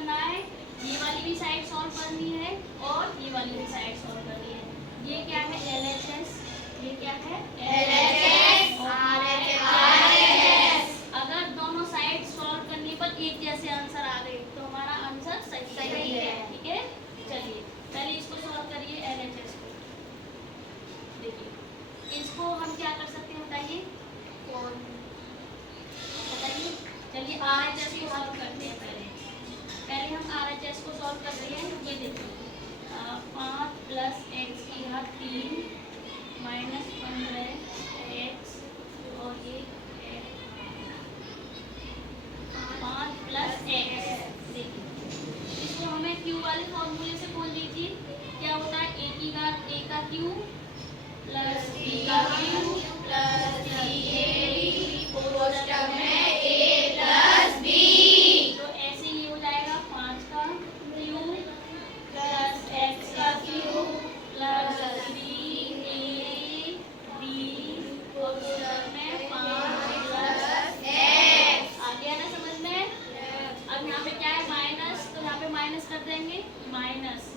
करना है, ये वाली भी साइड सॉल्व करनी है और ये वाली भी साइड सॉल्व करनी है। ये क्या है LHS, ये क्या है LHS और RHS। अगर दोनों साइड सॉल्व करने पर एक जैसे आंसर आ गए तो हमारा आंसर सही है। ठीक है, चलिए पहले इसको सॉल्व करिए LHS को। देखिए इसको हम क्या कर सकते हैं बताइए, बताइए। चलिए RHS को सॉल्व करते हैं। पहले हम RHS को सॉल्व कर रहे हैं। ये देखिए 5 + x की घात 3 - 15x और ये 5 + x। देखिए इसको हमें q वाले फॉर्मूले से बोल दीजिए, क्या होता है a की घात a का q + b का q + 3ab कोष्ठक में a + b। तो ऐसे ही हो जाएगा 5 का q + x का q + 3ab कोष्ठक में 5 + x। आ गया ना समझ में? अब यहाँ पे क्या है माइनस, तो यहाँ पे माइनस कर देंगे, -15x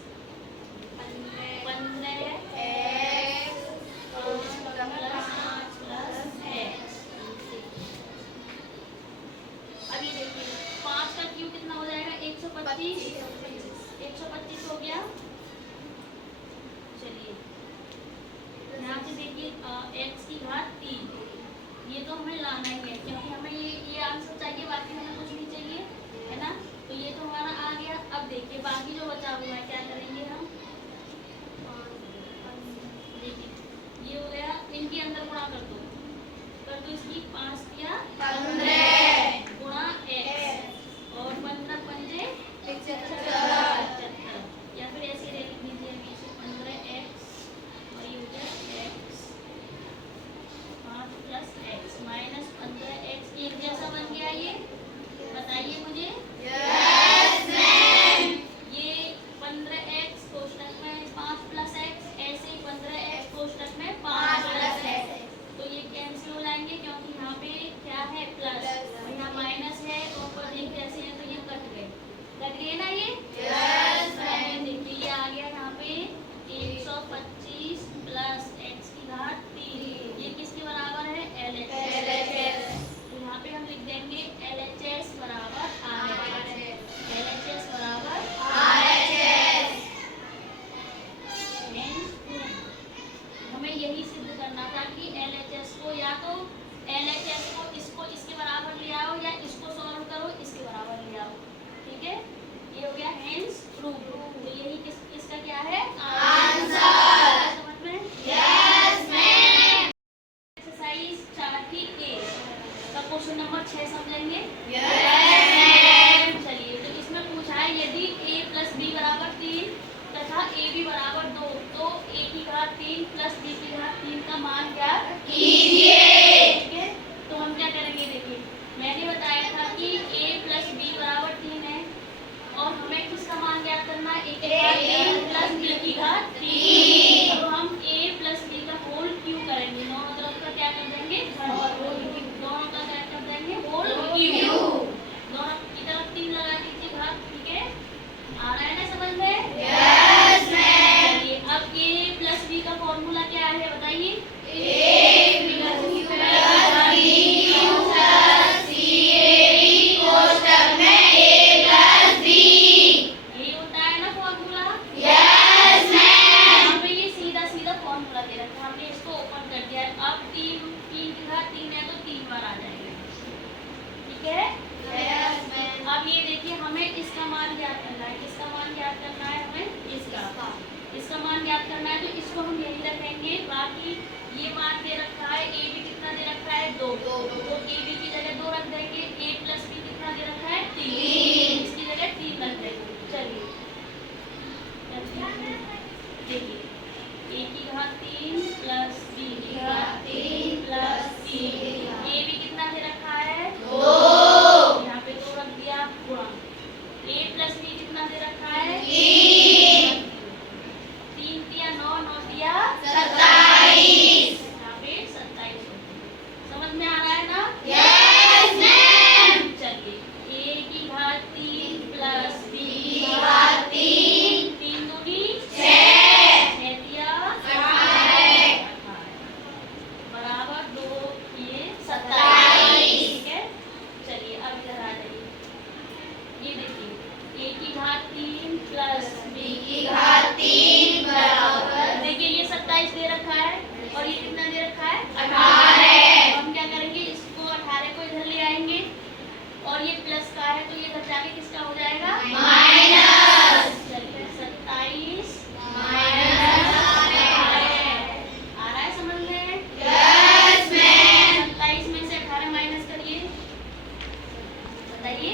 अब ये देखिए 5 का क्यूब कितना हो जाएगा 125 हो गया। चलिए यहाँ से देखिए x की घात 3, ये तो हमें लाना ही है क्योंकि हमें ये आंसर चाहिए, बाकी हमें कुछ नहीं चाहिए, है ना। तो ये तो हमारा आ गया। अब देखिए बाकी जो बचा हुआ है क्या करेंगे हम, देखिए ये हो गया, इनके अंदर गुणा कर दो इसकी 5 या 15 गुणा x और 15 पंजे 75, या फिर ऐसे लिख लीजिए 15x और ये हो गया x 5 + x - 15x एक जैसा बन गया। ये बताइए मुझे। Yes ma'am. ये 15x कोष्ठक में 5 + x, ऐसे 15x कोष्ठक में 5 + x, तो ये कैंसिल हो जाएंगे क्योंकि यहाँ पे क्या है प्लस और यहाँ माइनस है और ऊपर एक जैसे हैं तो ये कट गए ना ये। Yes ma'am. देखिए ये आ गया यहाँ पे 125 + x की घात 3, ये किसके बराबर है LHS। तो यहाँ पे हम लिख देंगे LHS बराबर RHS, LHS बराबर RHS। हमें यही सिद्ध करना था कि LHS को या तो LHS को इसको इसके बराबर ले आओ या इसको सॉल्व करो इसके बराबर ले आओ। ठीक है, ये हो गया हेंस प्रूव। तो यही किसका क्या है आंसर, समझ में? Yes ma'am. एक्सरसाइज 4 का क्वेश्चन नंबर 6 समझेंगे। Yes ma'am. चलिए तो इसमें पूछा है यदि a + b = 3 तथा ab = 2 तो a की घात 3 + b की घात 3 का मान ज्ञात कीजिए। ठीक है, तो हम क्या करेंगे, देखिए मैंने बताया था कि a + b = 3 है और हमें किसका मान ज्ञात करना है, a की घात 3 + b की घात 3। तो हम a + b का होल क्यू करेंगे, दोनों तरफ का क्या कर देंगे, दोनों का क्या कर देंगे होल क्यू, दोनों की तरफ 3 लगा दीजिए घात। ठीक है, आ रहा है ना समझ में? Yes ma'am. चलिए अब a + b का फॉर्मूला क्या है बताइए। a + b कोष्ठक में a + b, ये होता है ना फॉर्मूला। Yes ma'am. यहाँ पे ये सीधा सीधा फॉर्मूला दे रखा है, हमने इसको ओपन कर दिया है। अब 3 की घात 3 है तो 3 बार आ जाएगा। ठीक है, यस मैम। अब ये देखिए हमें इसका मान ज्ञात करना है, किसका मान ज्ञात करना है, हमें इसका मान ज्ञात करना है। तो इसको हम यही रखेंगे, बाकी ये मान दे रखा है a भी कितना दे रखा है 2, तो a b की जगह 2 रख देंगे। a + b कितना दे रखा है 3, इसकी जगह 3 रख देंगे। चलिए देखिए a की घात 3 + b की घात 3 + 3, a भी कितना दे रखा है 2, यहाँ पे 2 रख दिया गुणा a + b कितना दे रखा है 3, 3 दिया 9, 9 दिया 27, यहाँ पे 27। समझ में आ रहा है ना? Yes ma'am. का है तो ये घर जाके किसका हो जाएगा? माइनस। चलिए 27 माइनस आ रहा है समझ में? Yes ma'am. 27 में से 18 माइनस करिए, बताइए।